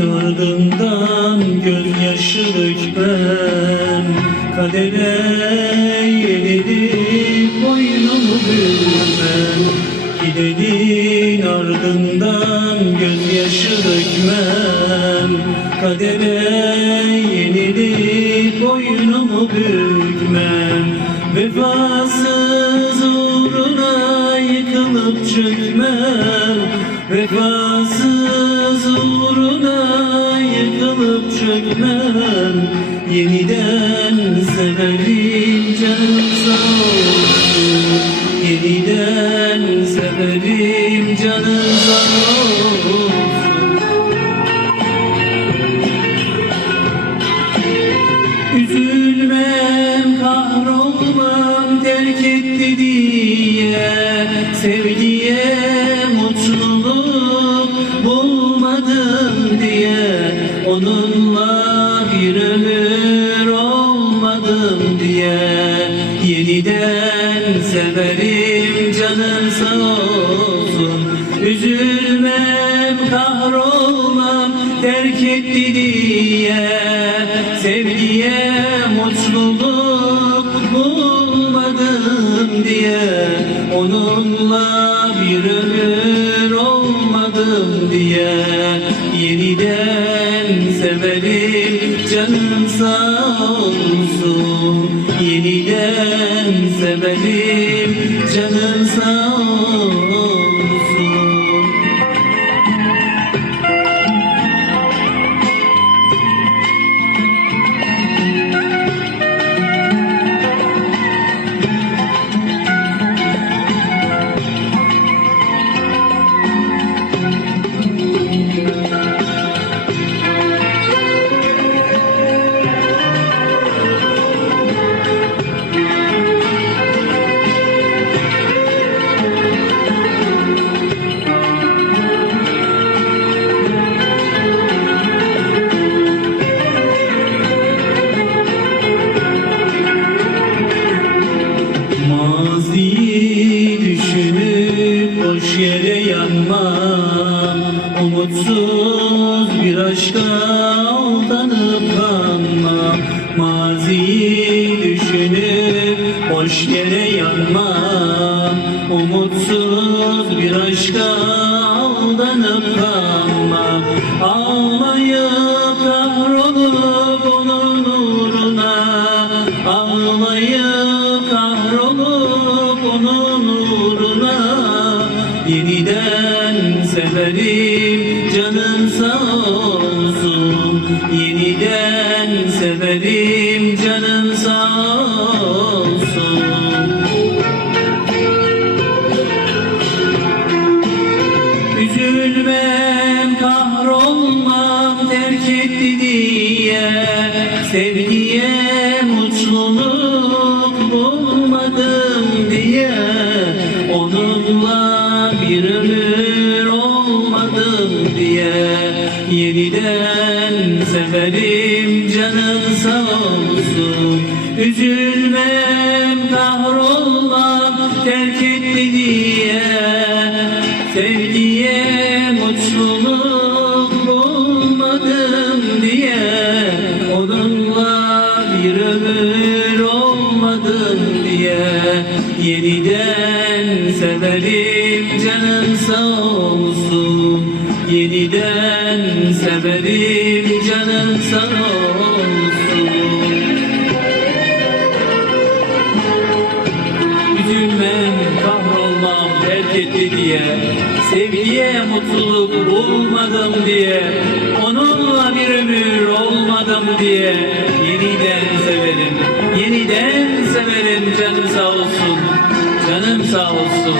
ardından gözyaşı dökmem. Kadere yenilip boynumu bükmem Gidenin ardından gözyaşı dökmem. Kadere yenilip boynumu bükmem Vefasız uğruna yıkılıp çökmem. Vefasız uğruna yıkılıp çökmem. Yeniden severim canım sağ olsun. Yeniden severim canım sağ olsun. Üzülmem, kahrolmam terk etti diye Sevgiye olmadım diye Yeniden severim canım sağ olsun. Üzülmem, kahrolmam terk etti diye Sevgiye mutluluk bulmadım diye Onunla bir ömür Severim canım sağ olsun. Yeniden severim. Canım sağ olsun boş yere yanmam. Umutsuz bir aşka aldanıp kanmam Maziyi düşünüp boş yere yanmam. Umutsuz bir aşka aldanıp kanmam Ağlayıp kahrolup onun uğruna. Ağlayıp kahrolup severim canım sağ olsun. Yeniden severim canım sağ olsun. Üzülmem, kahrolmam terk etti diye. Sevgiye mutluluk bulmadım diye. Onunla bir ömür Yeniden severim canım sağ olsun. Üzülmem, kahrolmam terk etti diye. Sevgiye mutluluk bulmadım diye. Onunla bir ömür olmadım diye. Yeniden severim canım sağ olsun Yeniden severim canım sağ olsun. Üzülmem, kahrolmam terk etti diye Sevgiye mutluluk bulmadım diye Onunla bir ömür olmadım diye Yeniden severim, yeniden severim Canım sağ olsun, canım sağ olsun